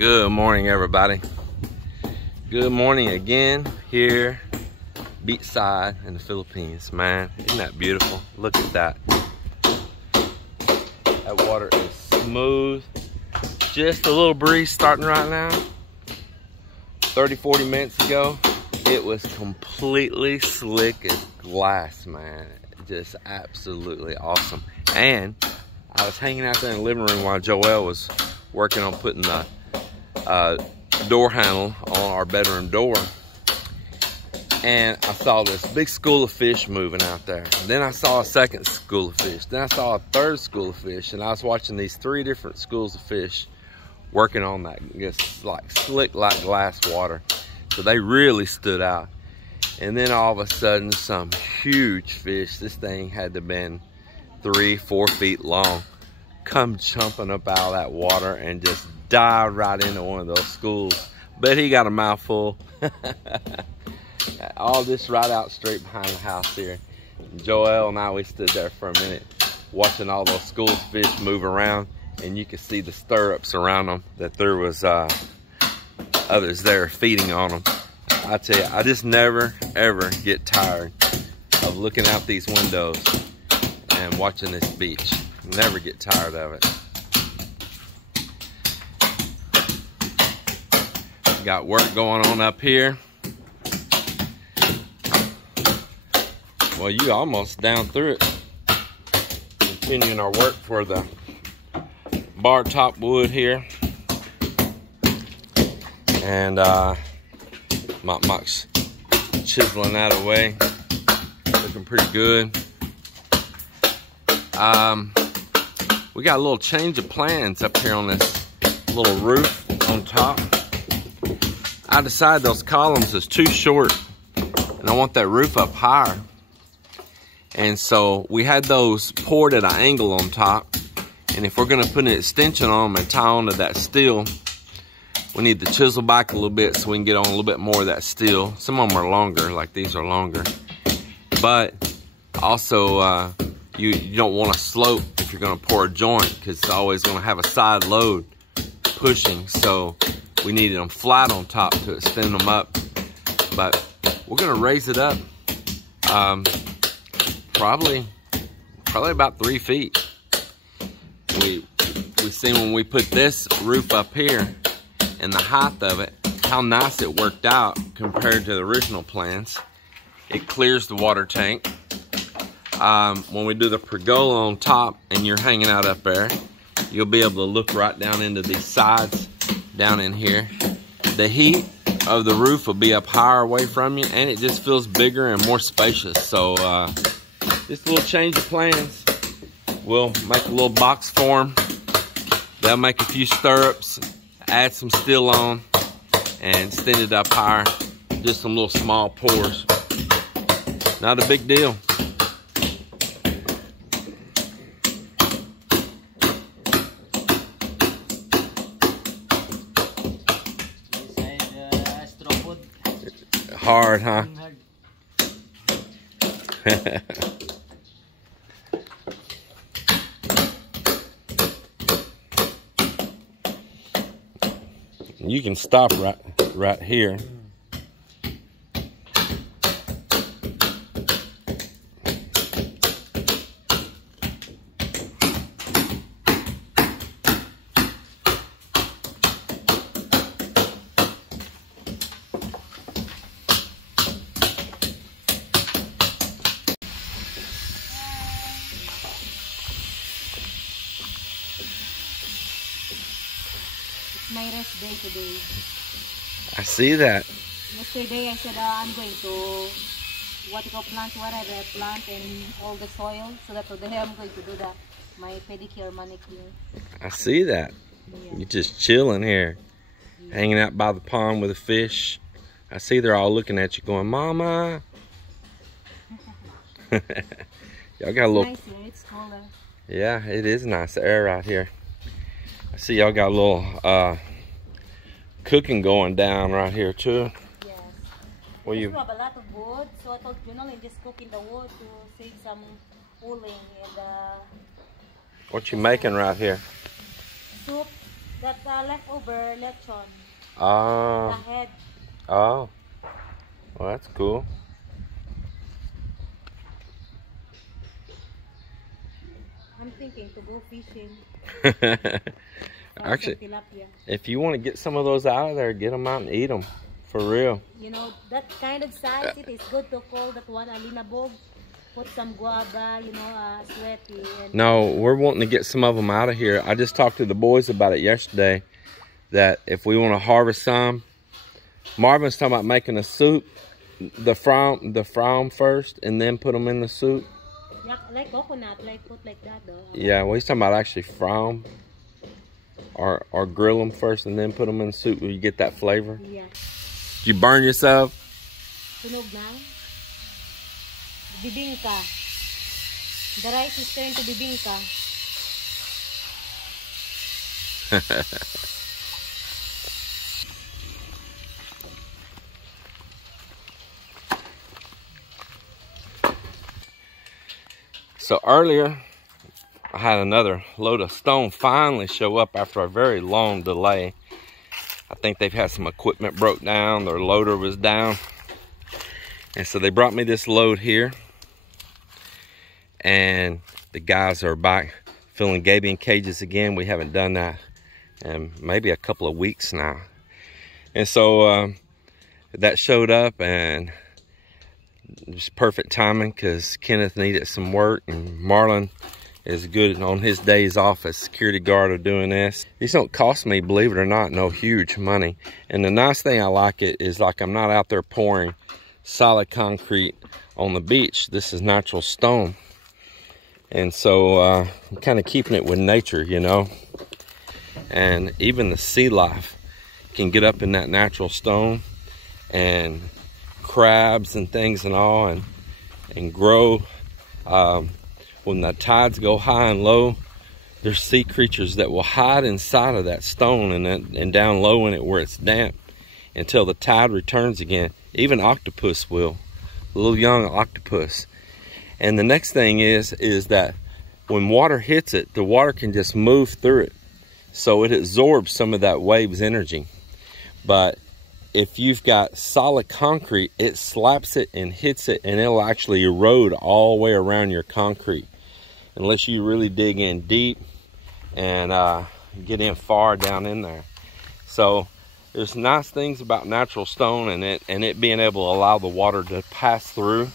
Good morning, everybody. Good morning again here beachside in the Philippines. Man, isn't that beautiful? Look at that. That water is smooth. Just a little breeze starting right now. 30-40 minutes ago, it was completely slick as glass, man. Just absolutely awesome. And I was hanging out there in the living room while Joel was working on putting the door handle on our bedroom door, and I saw this big school of fish moving out there. Then I saw a second school of fish. Then I saw a third school of fish, and I was watching these three different schools of fish working on that just like slick like glass water. So they really stood out. And then all of a sudden, some huge fish, this thing had to have been 3-4 feet long, come jumping up out of that water and just dive right into one of those schools. But he got a mouthful. All this right out straight behind the house here. Joel and I, we stood there for a minute watching all those schools of fish move around, and you could see the stirrups around them, that there was others there feeding on them. I tell you, I just never ever get tired of looking out these windows and watching this beach. Never get tired of it. Got work going on up here. Well, you almost down through it. Continuing our work for the bar top wood here. And Mock's chiseling that away. Looking pretty good. We got a little change of plans up here on this little roof on top. I decided those columns is too short and I want that roof up higher. And so we had those poured at an angle on top. And if we're gonna put an extension on them and tie onto that steel, we need to chisel back a little bit so we can get on a little bit more of that steel. Some of them are longer, like these are longer. But also, you don't want to slope if you're going to pour a joint, because it's always going to have a side load pushing. So we needed them flat on top to extend them up. But we're going to raise it up probably about 3 feet. We see when we put this roof up here and the height of it, how nice it worked out compared to the original plans. It clears the water tank. When we do the pergola on top and you're hanging out up there, you'll be able to look right down into these sides down in here. The heat of the roof will be up higher away from you, and it just feels bigger and more spacious. So just a little change of plans. We'll make a little box form. They'll make a few stirrups, add some steel on, and extend it up higher. Just some little small pours. Not a big deal. Hard, huh? You can stop right here. My rest day today. I see that. Yesterday I said I'm going to plant whatever I plant and all the soil, so that today I'm going to do that, my pedicure, manicure. I see that. Yeah. You're just chilling here, yeah, hanging out by the pond with the fish. I see they're all looking at you going, Mama. Y'all got a little... It's nice here, it's colder. Yeah, it is nice, the air right here. I see y'all got a little cooking going down right here too. Yes. Well, you have a lot of wood, so I thought, just cooking the wood to save some cooling. And what you making right here? Soup that leftover lechon. Oh. The head. Oh. Well, that's cool. I'm thinking to go fishing. Actually, if you want to get some of those out of there, get them out and eat them. For real. You know, that kind of size, it is good to call that one alinabog. Put some guava, you know, sweaty. And no, we're wanting to get some of them out of here. I just talked to the boys about it yesterday, that if we want to harvest some, Marvin's talking about making a soup, the from first, and then put them in the soup. Yeah, like coconut, like put like that though. Yeah, well, he's talking about actually from, or grill them first and then put them in the soup where you get that flavor. Yeah. Did you burn yourself? Tunog na. Bibingka. The rice is turned to bibingka. So earlier, I had another load of stone finally show up after a very long delay. I think they've had some equipment broke down, their loader was down. And so they brought me this load here. And the guys are back filling gabion cages again. We haven't done that in maybe a couple of weeks now. And so that showed up, and it was perfect timing because Kenneth needed some work, and Marlon is good on his days off as security guard of doing this. These don't cost me, believe it or not, no huge money. And the nice thing I like it is, like, I'm not out there pouring solid concrete on the beach. This is natural stone. And so I'm kind of keeping it with nature, you know. And even the sea life can get up in that natural stone, and crabs and things and all, and grow. When the tides go high and low, there's sea creatures that will hide inside of that stone and down low in it where it's damp until the tide returns again. Even octopus will, a little young octopus. And the next thing is that when water hits it, the water can just move through it, so it absorbs some of that wave's energy. But if you've got solid concrete, it slaps it and hits it, and it'll actually erode all the way around your concrete, unless you really dig in deep and get in far down in there. So there's nice things about natural stone, and it being able to allow the water to pass through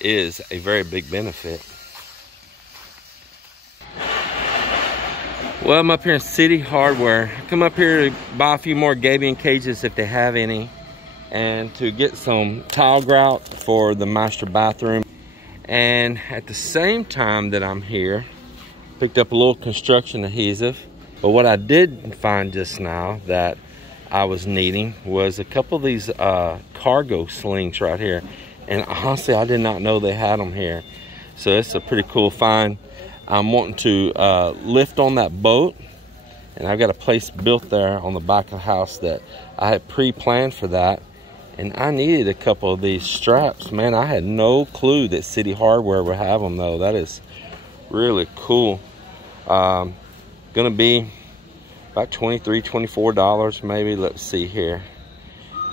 is a very big benefit. Well, I'm up here in Citi Hardware. I come up here to buy a few more gabion cages if they have any, and to get some tile grout for the master bathroom. And at the same time that I'm here, picked up a little construction adhesive. But what I did find just now that I was needing was a couple of these cargo slings right here. And honestly, I did not know they had them here. So it's a pretty cool find. I'm wanting to lift on that boat, and I've got a place built there on the back of the house that I had pre-planned for that. And I needed a couple of these straps. Man, I had no clue that Citi Hardware would have them though. That is really cool. Gonna be about $23, $24 maybe. Let's see here.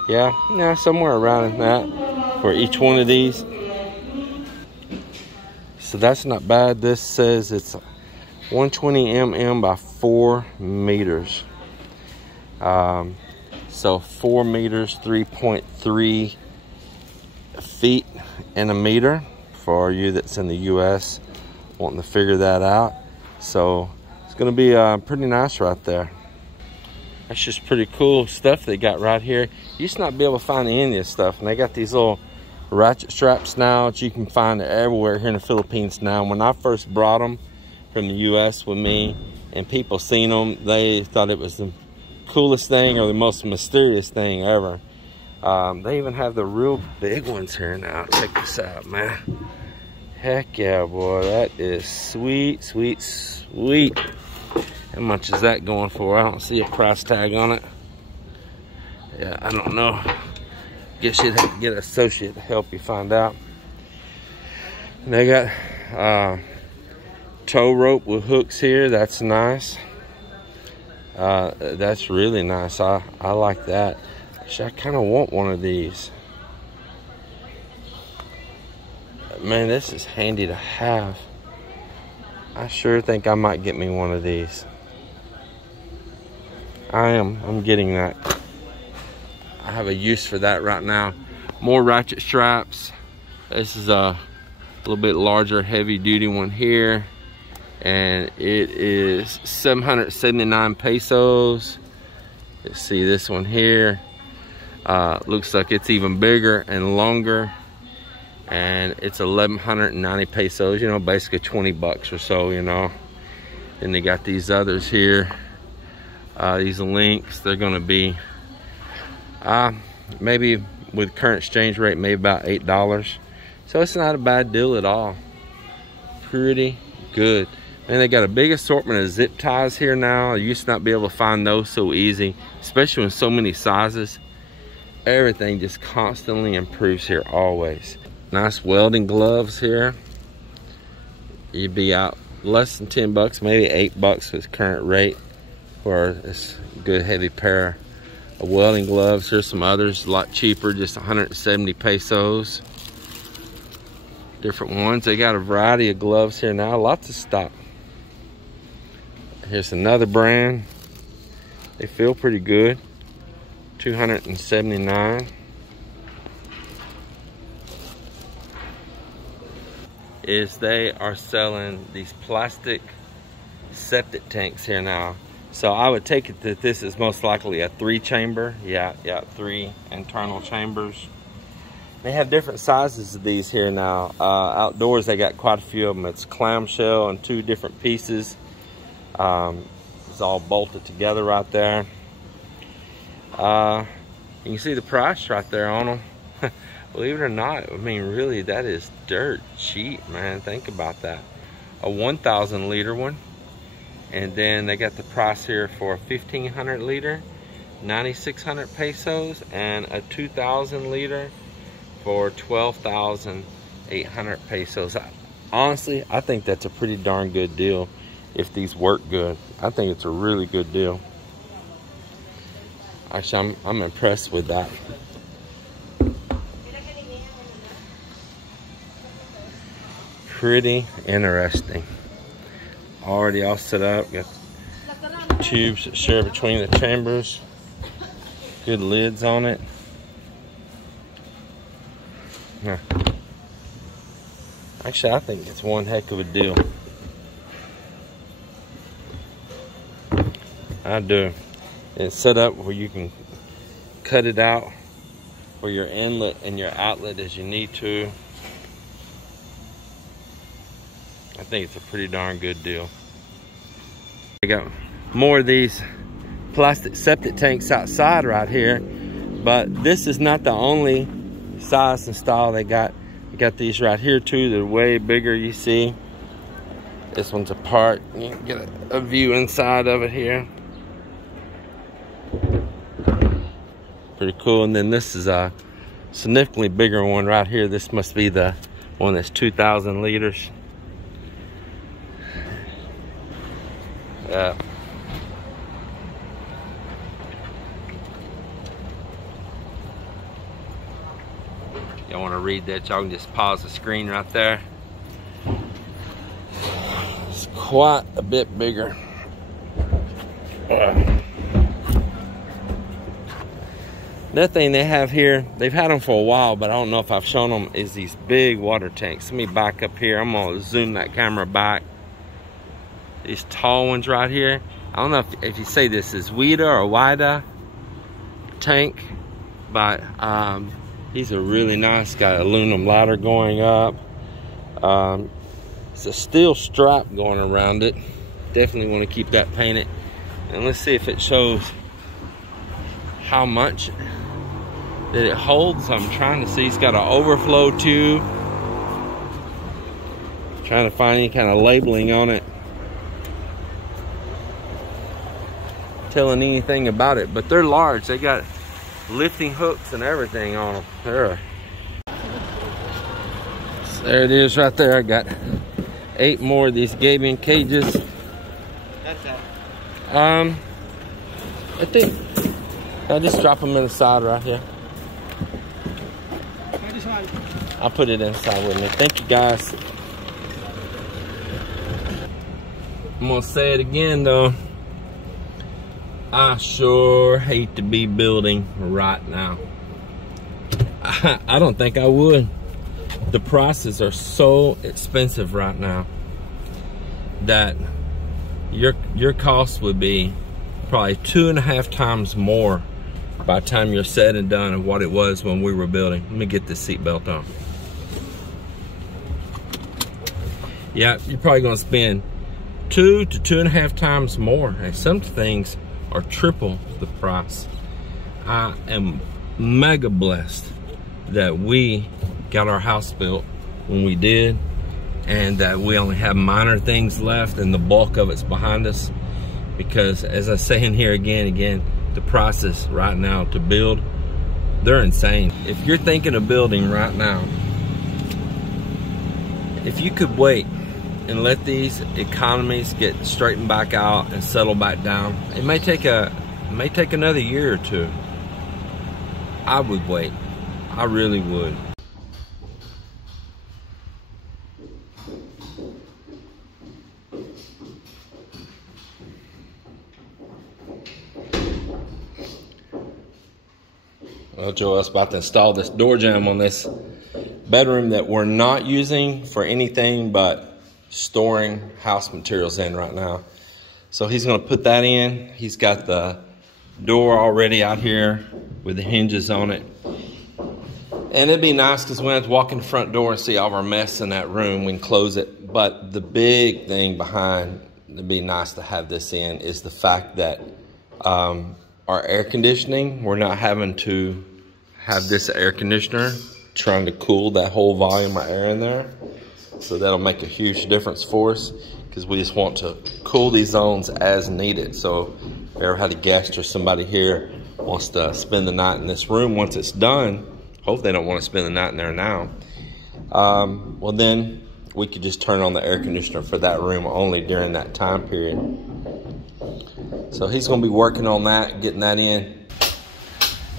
Yeah, somewhere around in that for each one of these. So that's not bad. This says it's 120 mm by 4 meters. So 4 meters, 3.3 feet in a meter for you that's in the US wanting to figure that out. So it's going to be pretty nice right there. That's just pretty cool stuff they got right here. You used to not be able to find any of this stuff, and they got these little ratchet straps now that you can find everywhere here in the Philippines now. When I first brought them from the US with me and people seen them, they thought it was the coolest thing or the most mysterious thing ever. They even have the real big ones here now. Check this out, man. Heck yeah, boy. That is sweet, sweet, sweet. How much is that going for? I don't see a price tag on it. Yeah, I don't know. Guess you'd have to get an associate to help you find out. And they got tow rope with hooks here. That's nice. That's really nice. I like that. Actually, I kind of want one of these. Man, this is handy to have. I sure think I might get me one of these. I'm getting that. I have a use for that right now. More ratchet straps. This is a little bit larger, heavy duty one here. And it is 779 pesos. Let's see this one here. Looks like it's even bigger and longer. And it's 1190 pesos, you know, basically 20 bucks or so, you know. Then they got these others here. These links, they're gonna be maybe with current exchange rate, maybe about $8. So it's not a bad deal at all. Pretty good. And they got a big assortment of zip ties here now. I used to not be able to find those so easy, especially in so many sizes. Everything just constantly improves here, always. Nice welding gloves here. You'd be out less than 10 bucks, maybe 8 bucks with current rate for this good heavy pair of welding gloves. Here's some others, a lot cheaper, just 170 pesos. Different ones. They got a variety of gloves here now, lots of stock. Here's another brand. They feel pretty good. 279. Is they are selling these plastic septic tanks here now. So I would take it that this is most likely a 3-chamber. Yeah, 3 internal chambers. They have different sizes of these here now. Outdoors, they got quite a few of them. It's clamshell and 2 different pieces. It's all bolted together right there. You can see the price right there on them. Believe it or not, I mean, really, that is dirt cheap, man. Think about that. A 1,000 liter one. And then they got the price here for a 1,500 liter, 9,600 pesos, and a 2,000 liter for 12,800 pesos. Honestly, I think that's a pretty darn good deal if these work good. I think it's a really good deal. Actually, I'm impressed with that. Pretty interesting. Already all set up. Got tubes that share between the chambers. Good lids on it. Huh. Actually, I think it's one heck of a deal. I do. It's set up where you can cut it out for your inlet and your outlet as you need to. I think it's a pretty darn good deal. I got more of these plastic septic tanks outside right here, but this is not the only size and style they got. You got these right here too. They're way bigger, you see. This one's apart. You can get a view inside of it here. Pretty cool. And then this is a significantly bigger one right here. This must be the one that's 2,000 liters. Yeah. Y'all want to read that? Y'all can just pause the screen right there. It's quite a bit bigger. Another thing they have here, they've had them for a while, but I don't know if I've shown them, is these big water tanks. Let me back up here. I'm going to zoom that camera back. These tall ones right here. I don't know if you say this is Wida or Wida tank, but these are really nice. Got aluminum ladder going up. It's a steel stripe going around it. Definitely want to keep that painted. And let's see if it shows how much that it holds. I'm trying to see. It's got an overflow tube. Trying to find any kind of labeling on it telling anything about it, but they're large. They got lifting hooks and everything on them. So there it is right there. I got 8 more of these gabion cages. I think I'll just drop them in the side right here. I'll put it inside with me. Thank you, guys. I'm gonna say it again though. I sure hate to be building right now. I don't think I would. The prices are so expensive right now that your cost would be probably 2.5 times more by the time you're said and done of what it was when we were building. Let me get this seatbelt on. Yeah, you're probably gonna spend 2 to 2.5 times more, and some things are triple the price. I am mega blessed that we got our house built when we did, and that we only have minor things left and the bulk of it's behind us, because as I say in here again, the prices right now to build, they're insane. If you're thinking of building right now, if you could wait and let these economies get straightened back out and settle back down, it may take another year or two. I would wait. I really would. Well, Joel's about to install this door jamb on this bedroom that we're not using for anything but storing house materials in right now. So he's gonna put that in. He's got the door already out here with the hinges on it. And it'd be nice because we have to walk in the front door and see all of our mess in that room. We can close it. But the big thing behind it'd be nice to have this in is the fact that our air conditioning, we're not having to have this air conditioner trying to cool that whole volume of air in there. So that'll make a huge difference for us, because we just want to cool these zones as needed. So if you ever had a guest or somebody here wants to spend the night in this room, once it's done, hope they don't want to spend the night in there now, well then we could just turn on the air conditioner for that room only during that time period. So he's going to be working on that, getting that in.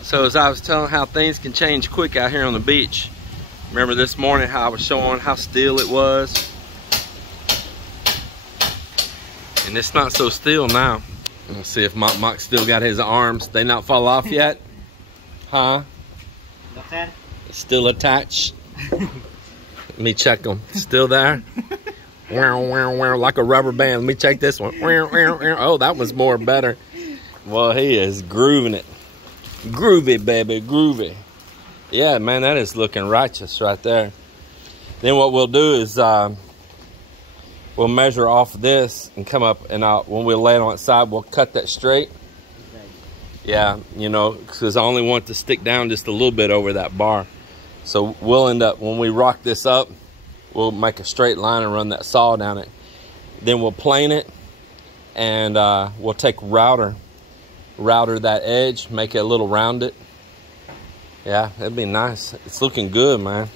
So as I was telling how things can change quick out here on the beach, remember this morning how I was showing how still it was? And it's not so still now. Let's see if Mock still got his arms. They not fall off yet? Huh? It's still attached. Let me check them. Still there? Like a rubber band. Let me check this one. Oh, that was more better. Well, he is grooving it. Groovy, baby, groovy. Yeah, man, that is looking righteous right there. Then what we'll do is we'll measure off this and come up, and when we lay it on its side, we'll cut that straight. Yeah, you know, because I only want it to stick down just a little bit over that bar. So we'll end up, when we rock this up, we'll make a straight line and run that saw down it. Then we'll plane it, and we'll take router that edge, make it a little rounded. Yeah, that'd be nice. It's looking good, man.